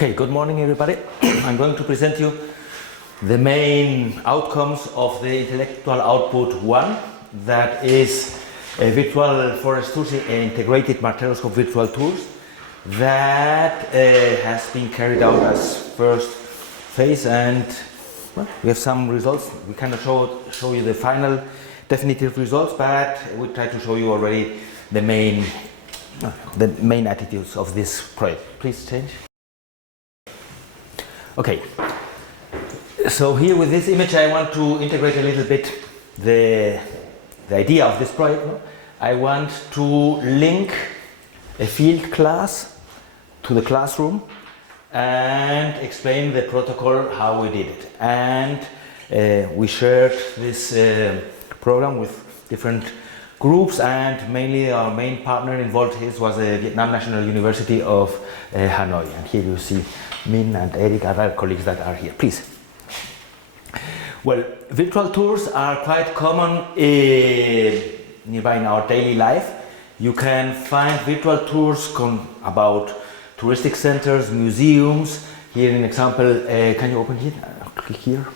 Okay, good morning everybody. I'm going to present you the main outcomes of the intellectual output 1, that is a virtual forest tours, integrated Marteloscope virtual tours that has been carried out as first phase, and well, we have some results. We cannot show you the final definitive results, but we try to show you already the main attitudes of this project. Please change. Okay, so here with this image I want to integrate a little bit the idea of this project. No? I want to link a field class to the classroom and explain the protocol, how we did it. And we shared this program with different groups, and mainly our main partner involved was the Vietnam National University of Hanoi. And here you see Min and Eric, other colleagues that are here. Please. Well, virtual tours are quite common nearby in our daily life. You can find virtual tours about touristic centers, museums. Here an example, can you open here? Click here.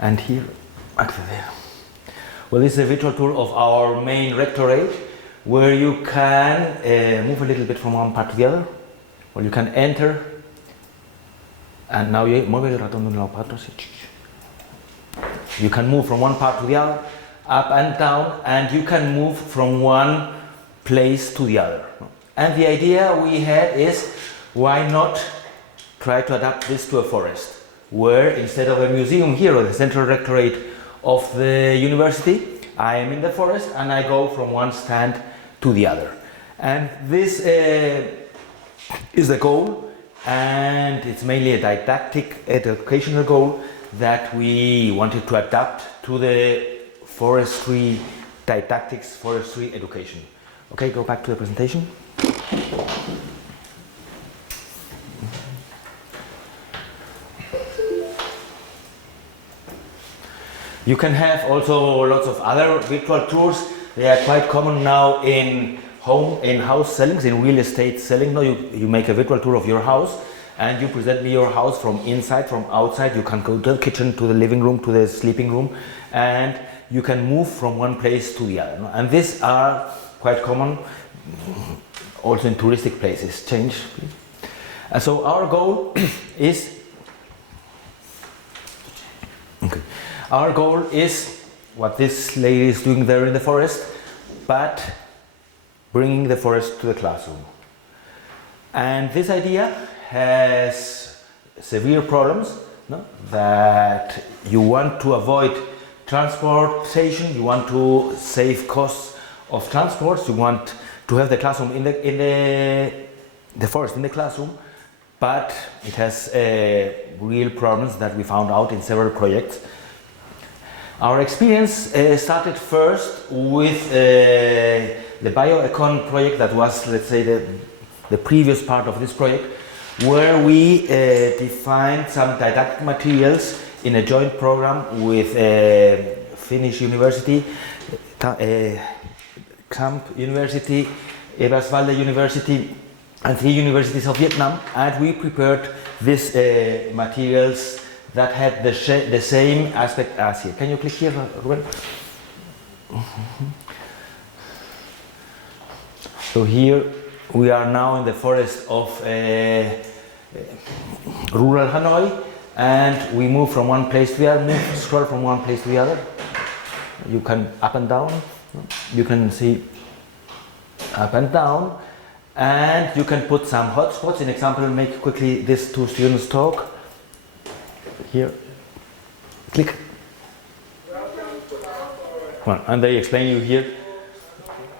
And here, actually there. Well, this is a virtual tour of our main rectorate, where you can move a little bit from one part to the other. Well, you can enter, and now you can move from one part to the other, up and down, and you can move from one place to the other. And the idea we had is, why not try to adapt this to a forest, where instead of a museum here or the central rectorate of the university, I am in the forest and I go from one stand to the other. And this is the goal, and it's mainly a didactic, educational goal that we wanted to adapt to the forestry didactics, forestry education. Okay, go back to the presentation. You can have also lots of other virtual tours. They are quite common now in house sellings, in real estate selling. No, you make a virtual tour of your house and you present me your house from inside, from outside. You can go to the kitchen, to the living room, to the sleeping room, and you can move from one place to the other. No? And these are quite common also in touristic places. Change, please. And so our goal is Our goal is what this lady is doing there in the forest, but bringing the forest to the classroom. And this idea has severe problems, no? That you want to avoid transportation, you want to save costs of transports, you want to have the classroom in the forest in the classroom, but it has real problems that we found out in several projects. Our experience started first with the bioecon project that was, let's say, the previous part of this project, where we defined some didactic materials in a joint program with Finnish University, Camp University, Eberswalde University, and 3 universities of Vietnam, and we prepared these materials that had the same aspect as here. Can you click here, Ruben? So here we are now in the forest of rural Hanoi, and we move from one place to the other, scroll from one place to the other. You can up and down, you can see up and down, and you can put some hotspots. In example, make quickly these 2 students talk. Here, click. Well, and they explain you here.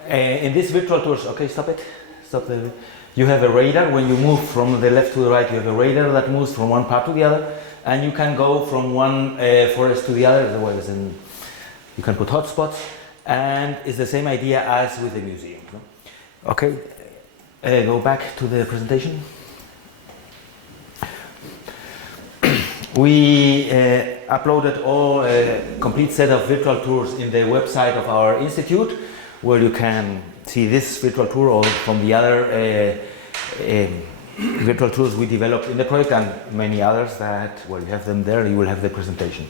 In these virtual tours, okay, stop it. Stop the. You have a radar. When you move from the left to the right, you have a radar that moves from one part to the other, and you can go from one forest to the other. Otherwise, you can put hotspots, and it's the same idea as with the museum. No? Okay, go back to the presentation. We uploaded all complete set of virtual tours in the website of our institute, where you can see this virtual tour or from the other virtual tours we developed in the project, and many others that, well, you have them there, you will have the presentation.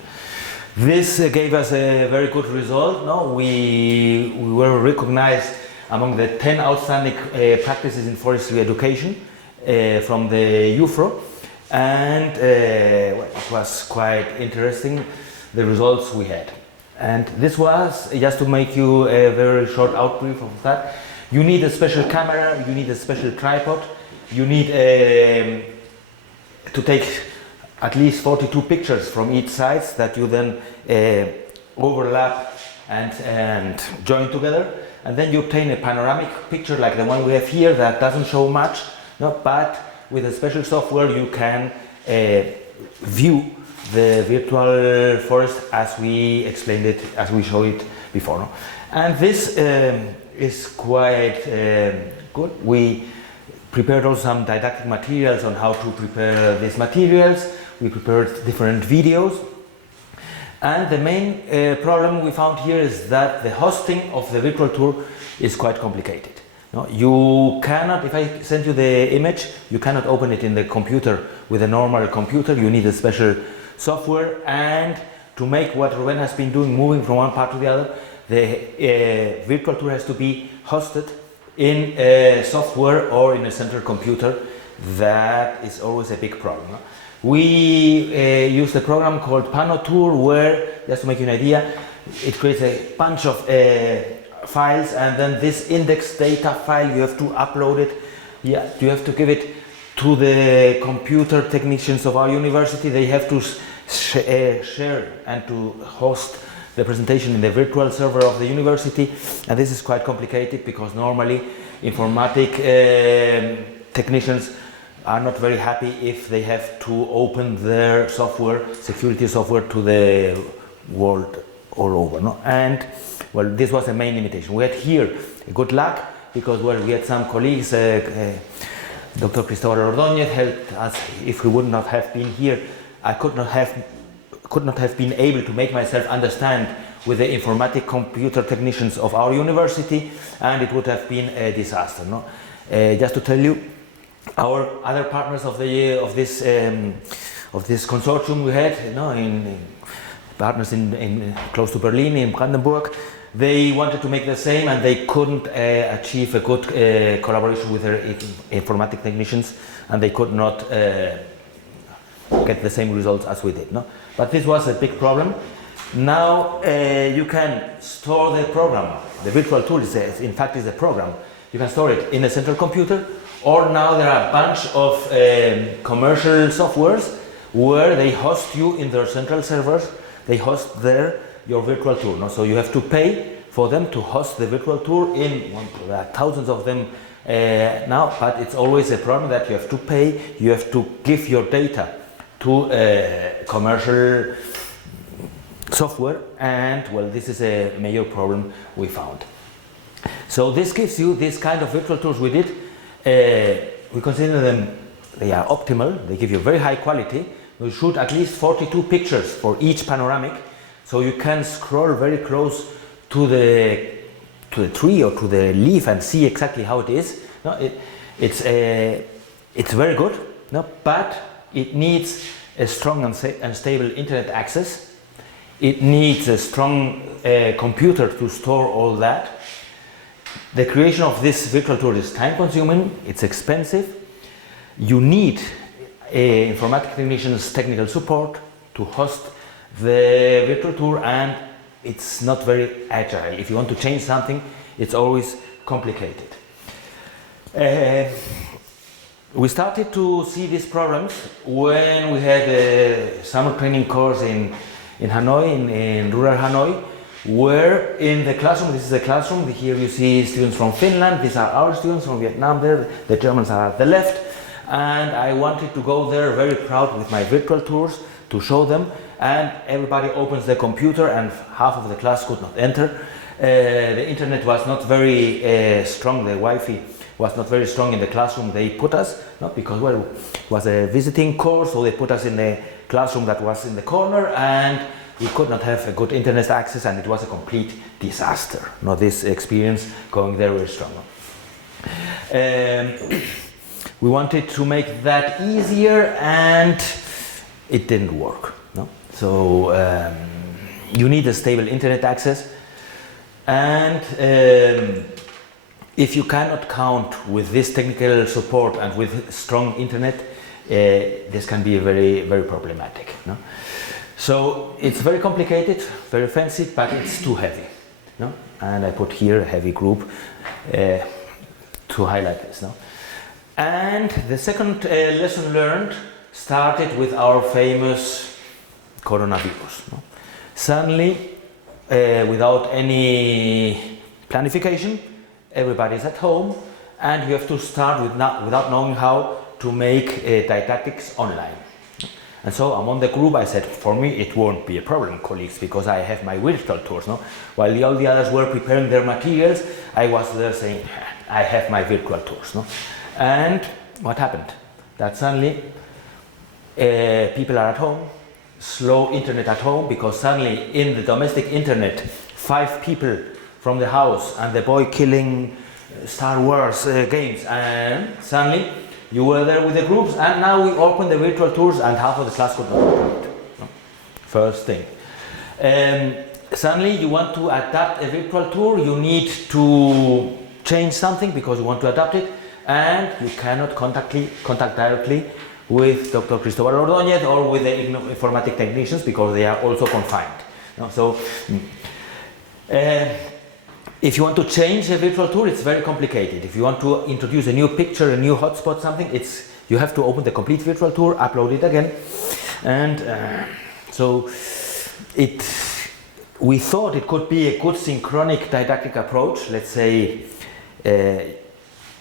This gave us a very good result. No? We were recognized among the 10 outstanding practices in forestry education from the UVa-iuFOR, and well, it was quite interesting, the results we had. And this was, just to make you a very short outbrief of that, you need a special camera, you need a special tripod, you need to take at least 42 pictures from each side that you then overlap and join together, and then you obtain a panoramic picture like the one we have here that doesn't show much, no, but with a special software you can view the virtual forest as we explained it, as we showed it before. No? And this is quite good. We prepared also some didactic materials on how to prepare these materials. We prepared different videos. And the main problem we found here is that the hosting of the virtual tour is quite complicated. No, you cannot, if I send you the image, you cannot open it in the computer with a normal computer. You need a special software, and to make what Ruben has been doing, moving from one part to the other, the virtual tour has to be hosted in a software or in a central computer. That is always a big problem. No? We used a program called PanoTour, where, just to make you an idea, it creates a bunch of files, and then this index data file, you have to upload it. Yeah, you have to give it to the computer technicians of our university. They have to share and to host the presentation in the virtual server of the university, and this is quite complicated because normally informatic technicians are not very happy if they have to open their software, security software, to the world all over. No? And well, this was the main limitation. We had here a good luck because, well, we had some colleagues. Dr. Cristóbal Ordóñez helped us. If he would not have been here, I could not have been able to make myself understand with the informatic computer technicians of our university, and it would have been a disaster. No? Just to tell you, our other partners of this consortium we had, you know, partners in close to Berlin, in Brandenburg, they wanted to make the same, and they couldn't achieve a good collaboration with their informatic technicians, and they could not get the same results as we did. No? But this was a big problem. Now you can store the program. The virtual tool is, in fact, is a program. You can store it in a central computer, or now there are a bunch of commercial softwares where they host you in their central servers. They host there your virtual tour. No? So you have to pay for them to host the virtual tour. There are thousands of them now, but it's always a problem that you have to pay. You have to give your data to commercial software, and well, this is a major problem we found. So this gives you this kind of virtual tours we did. We consider them, they are optimal. They give you very high quality. You shoot at least 42 pictures for each panoramic, so you can scroll very close to the tree or to the leaf and see exactly how it is. No, it's very good, no, but it needs a strong and stable internet access. It needs a strong computer to store all that. The creation of this virtual tour is time consuming, it's expensive. You need informatic technicians' technical support to host the virtual tour, and it's not very agile. If you want to change something, it's always complicated. We started to see these problems when we had a summer training course in Hanoi, in rural Hanoi, where in the classroom, this is a classroom, here you see students from Finland, these are our students from Vietnam there, the Germans are at the left, and I wanted to go there very proud with my virtual tours to show them, and everybody opens the computer and half of the class could not enter. The internet was not very strong, the Wi-Fi was not very strong in the classroom they put us, no? Because, well, it was a visiting course, so they put us in the classroom that was in the corner, and we could not have a good internet access, and it was a complete disaster. No, this experience going there very strong. We wanted to make that easier, and it didn't work. No? So you need a stable internet access, and if you cannot count with this technical support and with strong internet, this can be very, very problematic. No? So it's very complicated, very fancy, but it's too heavy. No? And I put here a heavy group to highlight this. No? And the second lesson learned started with our famous coronavirus. No? Suddenly, without any planification, everybody's at home, and you have to start without knowing how to make didactics online. And so among the group I said, for me it won't be a problem, colleagues, because I have my virtual tours. No? While all the others were preparing their materials, I was there saying, I have my virtual tours. No? And what happened? That suddenly people are at home, slow internet at home, because suddenly in the domestic internet, 5 people from the house and the boy killing Star Wars games, and suddenly you were there with the groups, and now we open the virtual tours and half of the class could not open it. No? First thing. Suddenly you want to adapt a virtual tour, you need to change something because you want to adapt it, and you cannot contact directly with Dr. Cristobal Ordóñez or with the informatic technicians because they are also confined. No? So if you want to change a virtual tour, it's very complicated. If you want to introduce a new picture, a new hotspot, something, you have to open the complete virtual tour, upload it again, and so we thought it could be a good synchronic didactic approach. Let's say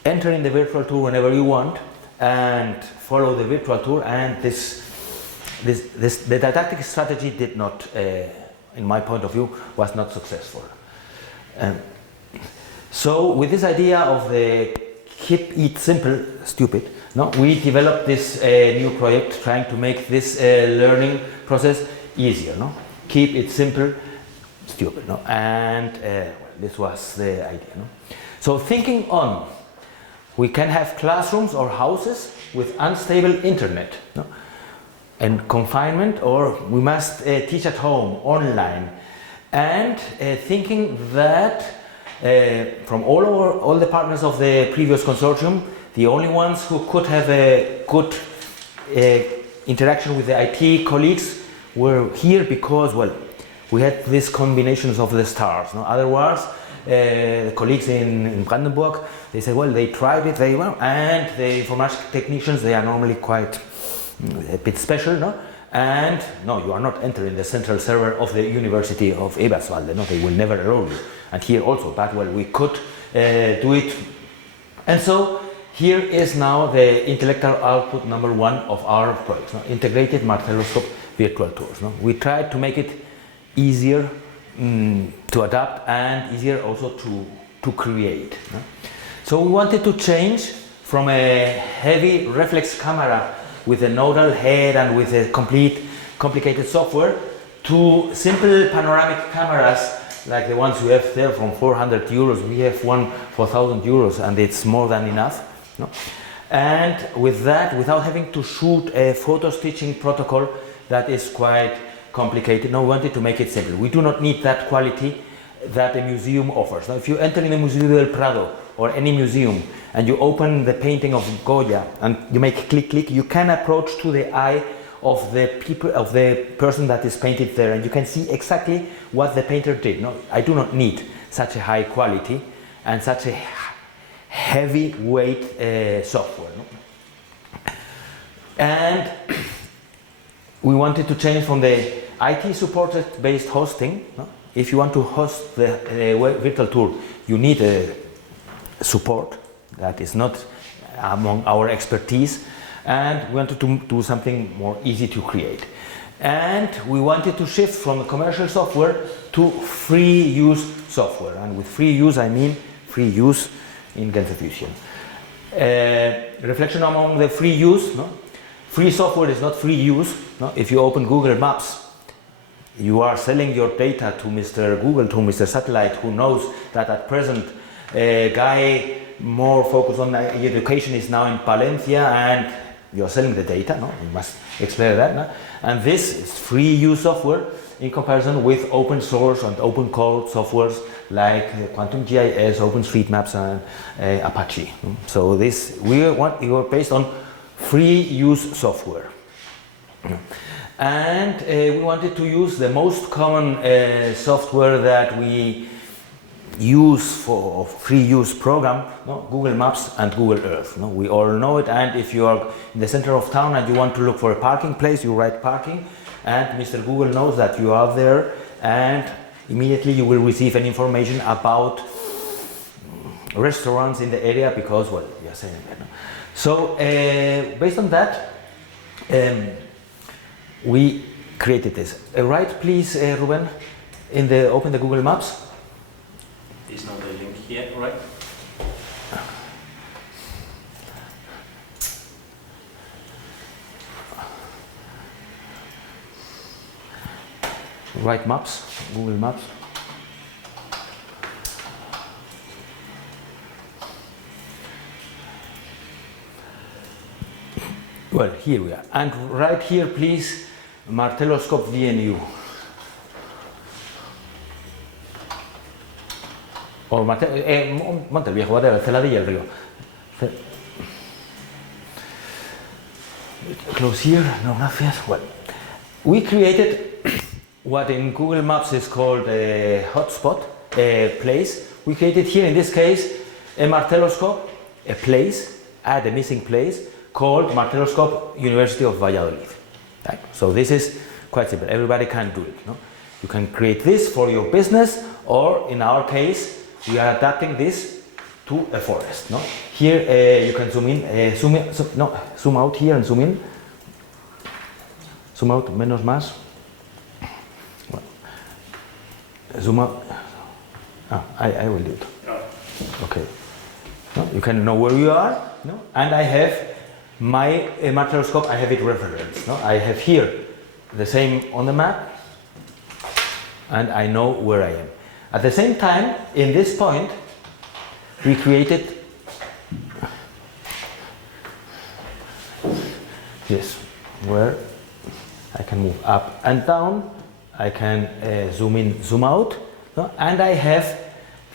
enter in the virtual tour whenever you want and follow the virtual tour, and the didactic strategy did not, in my point of view, was not successful. So with this idea of the keep it simple, stupid, no, we developed this new project trying to make this learning process easier. No? Keep it simple, stupid. No? And this was the idea. No? So thinking on, we can have classrooms or houses with unstable internet, no? And confinement, or we must teach at home, online, and thinking that from all the partners of the previous consortium, the only ones who could have a good interaction with the IT colleagues were here because, well, we had these combinations of the stars. No? Otherwise, the colleagues in Brandenburg, they said, well, they tried it very well, and the informatics technicians, they are normally quite a bit special, no? And no, you are not entering the central server of the University of Eberswalde, no? They will never allow you. And here also, but well, we could do it. And so here is now the intellectual output number 1 of our project, no? Integrated Marteloscope virtual tours. No? We tried to make it easier to adapt and easier also to create. No? So we wanted to change from a heavy reflex camera with a nodal head and with a complicated software to simple panoramic cameras like the ones we have there from 400 euros. We have one for 1,000 euros, and it's more than enough. No? And with that, without having to shoot a photo stitching protocol that is quite complicated, no, we wanted to make it simple. We do not need that quality that a museum offers. Now, if you enter in the Museo del Prado or any museum and you open the painting of Goya and you make click click, you can approach to the eye of the person that is painted there, and you can see exactly what the painter did. No, I do not need such a high quality and such a heavy weight software. No? And we wanted to change from the IT supported based hosting. No? If you want to host the virtual tour, you need a support that is not among our expertise, and we wanted to do something more easy to create. And we wanted to shift from commercial software to free use software, and with free use I mean free use in Gänsefüßchen. reflection among the free use. No? Free software is not free use. No? If you open Google Maps, you are selling your data to Mr. Google, to Mr. Satellite, who knows that at present a guy more focused on education is now in Palencia, and you're selling the data. No? You must explain that. No? And this is free use software in comparison with open source and open code softwares like Quantum GIS, OpenStreetMaps, and Apache. So this we are based on free use software. And we wanted to use the most common software that we use for free use program, no? Google Maps and Google Earth. No? We all know it, and if you are in the center of town and you want to look for a parking place, you write parking, and Mr. Google knows that you are there, and immediately you will receive any information about restaurants in the area because, well, you are saying that. No? So based on that, we created this. Right, please, Ruben, open the Google Maps. There's not a link here, right? Right Maps, Google Maps. Well, here we are. And right here, please, Marteloscope VNU. Or Monte Viejo, whatever, Celadilla el Río. Close here, no gracias. Well, we created what in Google Maps is called a hotspot, a place. We created here, in this case, a Marteloscope, a place, add a missing place, called Marteloscope University of Valladolid. Right? So this is quite simple. Everybody can do it. No? You can create this for your business, or in our case, we are adapting this to a forest. No? Here you can zoom in, zoom out here and zoom in. Zoom out, menos más. Well, zoom out. I will do it. Okay. No? You can know where you are. No? And I have my Marteloscope, I have it referenced. No? I have here the same on the map, and I know where I am. At the same time, in this point, we created this, where I can move up and down, I can zoom in, zoom out, no? And I have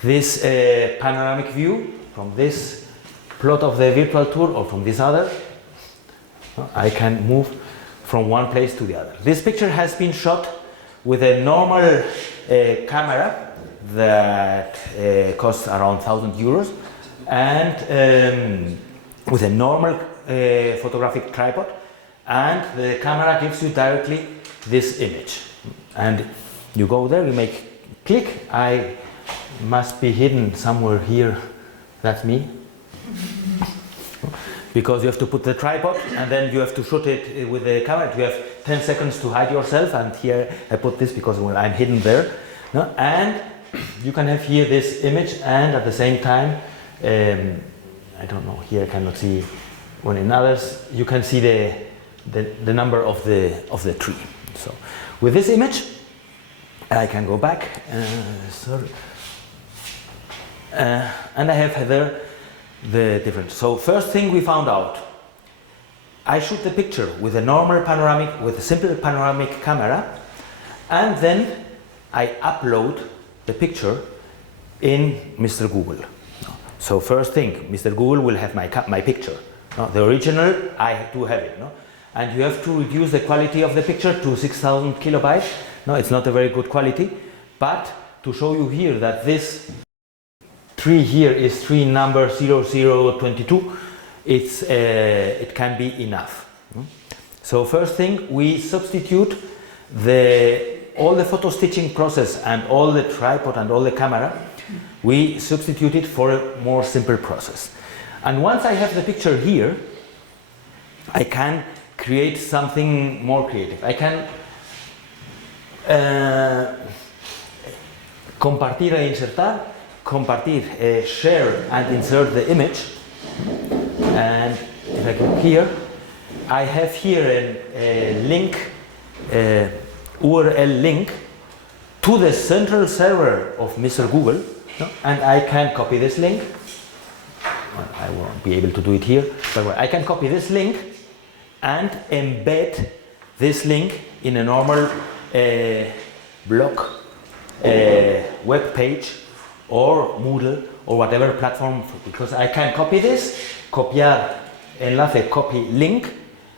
this panoramic view from this plot of the virtual tour or from this other. No? I can move from one place to the other. This picture has been shot with a normal camera that costs around 1,000 euros, and with a normal photographic tripod, and the camera gives you directly this image. And you go there, you make click. I must be hidden somewhere here. That's me. Because you have to put the tripod and then you have to shoot it with the camera. You have 10 seconds to hide yourself, and here I put this because, well, I'm hidden there. No? And you can have here this image, and at the same time, I don't know, here I cannot see, when in others you can see the number of the tree. So with this image I can go back, sorry, and I have there the difference. So first thing we found out, I shoot the picture with a normal panoramic, with a simple panoramic camera, and then I upload the picture in Mr. Google. So first thing, Mr. Google will have my picture. No? The original, I do have it. No? And you have to reduce the quality of the picture to 6,000 kilobytes. No, it's not a very good quality, but to show you here that this tree here is tree number 0022, it can be enough. So first thing, we substitute all the photo stitching process and all the tripod and all the camera, we substitute it for a more simple process. And once I have the picture here, I can create something more creative. I can compartir e insertar, compartir, share and insert the image. And if I click here, I have here a link, URL link to the central server of Mr. Google, no? And I can copy this link. Well, I won't be able to do it here, but I can copy this link and embed this link in a normal blog, web page, or Moodle, or whatever platform, because I can copy this, copiar, enlace, copy link.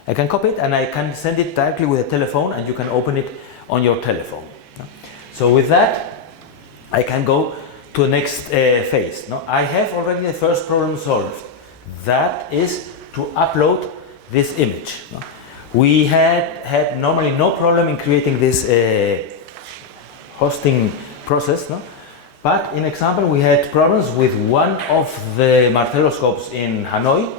I can copy it and I can send it directly with a telephone, and you can open it on your telephone. So with that, I can go to the next phase. No? I have already the first problem solved. That is to upload this image. No? We had normally no problem in creating this hosting process. No? But in example, we had problems with one of the Marteloscopes in Hanoi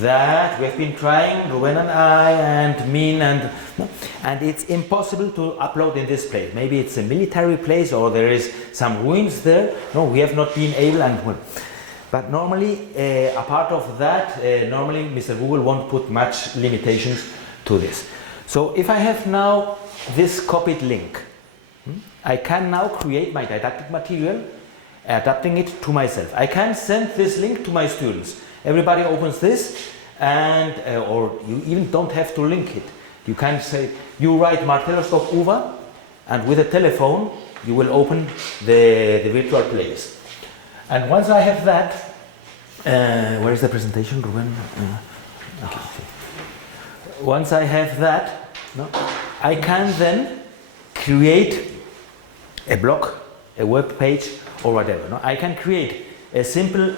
that we have been trying, Ruben and I and Min, and it's impossible to upload in this place. Maybe it's a military place or there is some ruins there. No, we have not been able, but normally, apart of that, normally Mr. Google won't put much limitations to this. So if I have now this copied link, I can now create my didactic material, adapting it to myself. I can send this link to my students. Everybody opens this, and or you even don't have to link it. You can say, you write Marteloscope UVa, and with a telephone, you will open the virtual place. And once I have that, where is the presentation, Ruben? Okay. Once I have that, no, I can then create a blog, a web page, or whatever. No? I can create a simple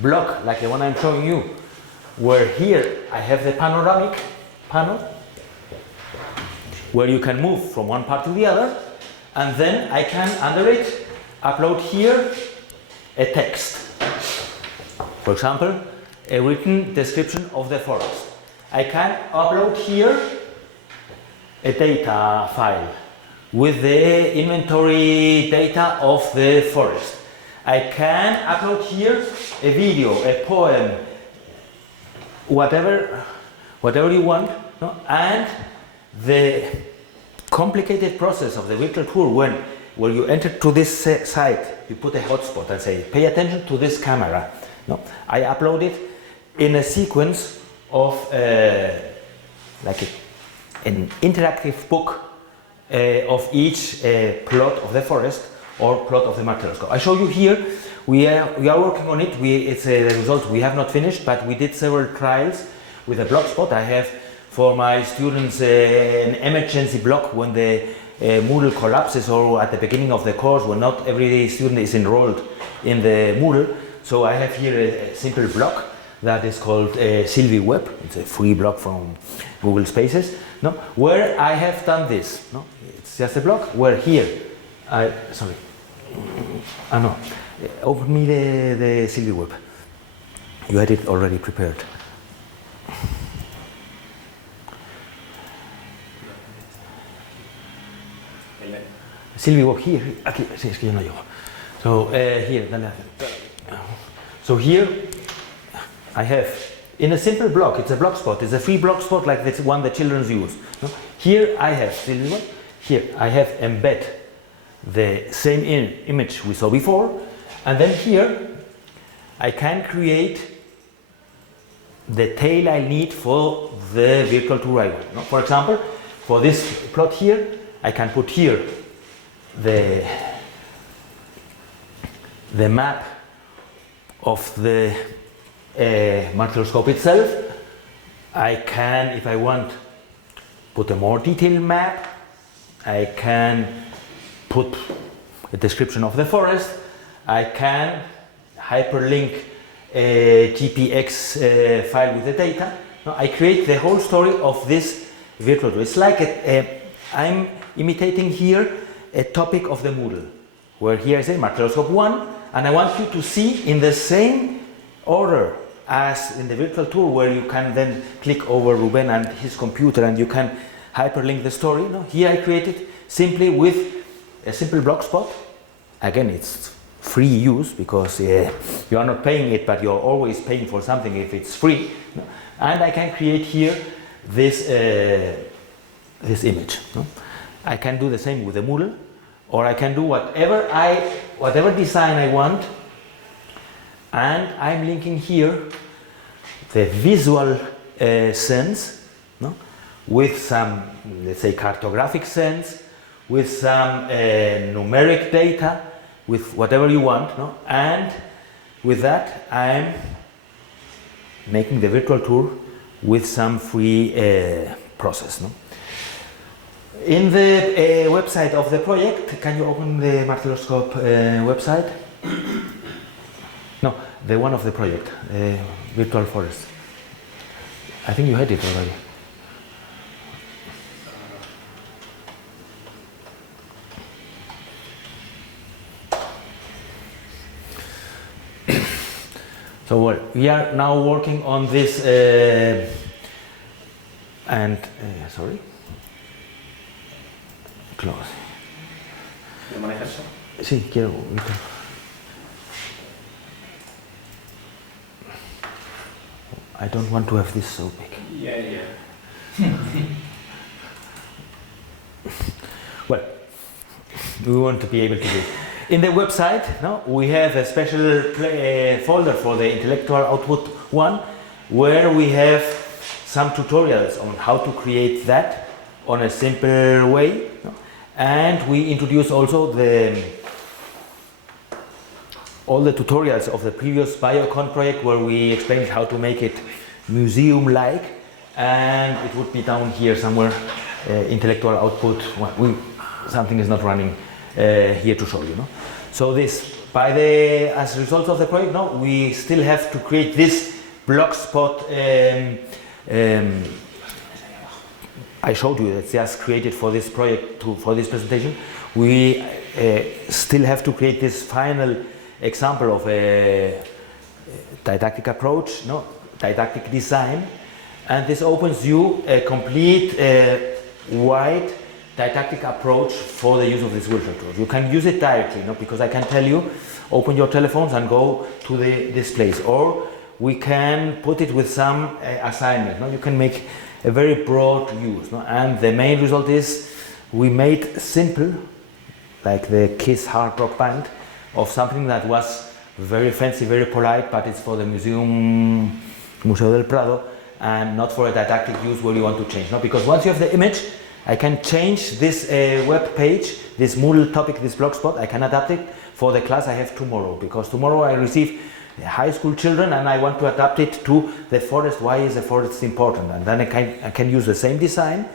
blog like the one I'm showing you, where here I have the panoramic panel, where you can move from one part to the other, and then I can, under it, upload here a text. For example, a written description of the forest. I can upload here a data file with the inventory data of the forest. I can upload here a video, a poem, whatever you want, no? And the complicated process of the virtual tour, where you enter to this site, you put a hotspot and say, pay attention to this camera. No? I upload it in a sequence of like an interactive book of each plot of the forest or plot of the Marteloscope. I show you here, we are working on it. It's the results we have not finished, but we did several trials with a blogspot. I have for my students an emergency block when the Moodle collapses, or at the beginning of the course when not every student is enrolled in the Moodle. So I have here a simple block that is called UVa-iuFOR. It's a free block from Google Spaces, no? Where I have done this. No? It's just a block where here, no, open me the UVa-iuFOR. You had it already prepared. UVa-iuFOR here, aquí, sí, es que yo no llego. So here, so here I have, in a simple block, it's a blogspot, it's a free blogspot like this one the children use. No? Here I have UVa-iuFOR, here I have embed the same image we saw before, and then here I can create the tail I need for the virtual tour I want. No? For example, for this plot here, I can put here the map of the Marteloscope itself. I can, if I want, put a more detailed map. I can put a description of the forest. I can hyperlink a GPX file with the data. No, I create the whole story of this virtual tour. It's like I'm imitating here a topic of the Moodle, where here I say Marteloscope 1, and I want you to see in the same order as in the virtual tour, where you can then click over Ruben and his computer and you can hyperlink the story. No? Here I created simply with a simple blogspot. Again, it's free use, because you are not paying it, but you're always paying for something if it's free. No? And I can create here this this image. No? I can do the same with the Moodle, or I can do whatever design I want, and I'm linking here the visual sense, no? With some, let's say, cartographic sense, with some numeric data, with whatever you want, no? And with that I'm making the virtual tour with some free process. No? In the website of the project, can you open the Marteloscope website? No, the one of the project, Virtual Forest. I think you had it already. So well, we are now working on this sorry, close. ¿Lo manejas eso? Sí, quiero. I don't want to have this so big. Yeah. Well, we want to be able to do it. In the website, no, we have a special folder for the intellectual output one, where we have some tutorials on how to create that on a simple way, no? And we introduce also all the tutorials of the previous BioCon project, where we explained how to make it museum-like, and it would be down here somewhere, intellectual output. Something is not running here to show you. No? So this, as a result of the project, no, we still have to create this blogspot. I showed you it's just created for this project, for this presentation. We still have to create this final example of a didactic approach, no, didactic design, and this opens you a complete wide didactic approach for the use of this virtual tool. You can use it directly, no? Because I can tell you, open your telephones and go to this place, or we can put it with some assignment. No? You can make a very broad use, no? And the main result is we made simple, like the Kiss hard rock band, of something that was very fancy, very polite, but it's for the Museo del Prado, and not for a didactic use where you want to change. No? Because once you have the image, I can change this web page, this Moodle topic, this blogspot. I can adapt it for the class I have tomorrow, because tomorrow I receive high school children and I want to adapt it to the forest. Why is the forest important? And then I can use the same design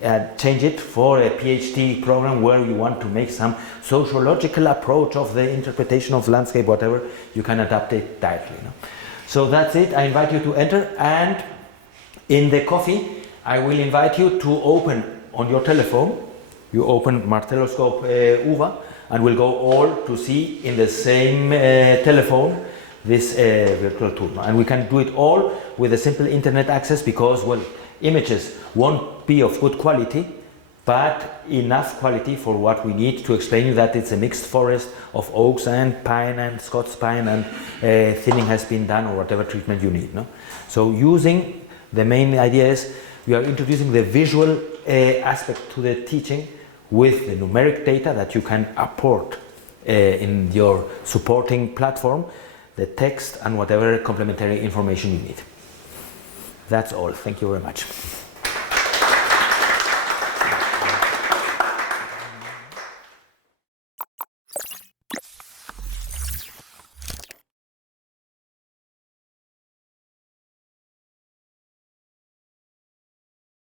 and change it for a PhD program where you want to make some sociological approach of the interpretation of landscape, whatever. You can adapt it directly. No? So that's it. I invite you to enter, and in the coffee I will invite you to open on your telephone. You open Marteloscope UVa, and we'll go all to see in the same telephone this virtual tool. And we can do it all with a simple internet access, because, well, images won't be of good quality, but enough quality for what we need to explain you that it's a mixed forest of oaks and pine and Scots pine, and thinning has been done, or whatever treatment you need. No? So using, the main idea is we are introducing the visual aspect to the teaching with the numeric data that you can apport in your supporting platform, the text and whatever complementary information you need. That's all. Thank you very much.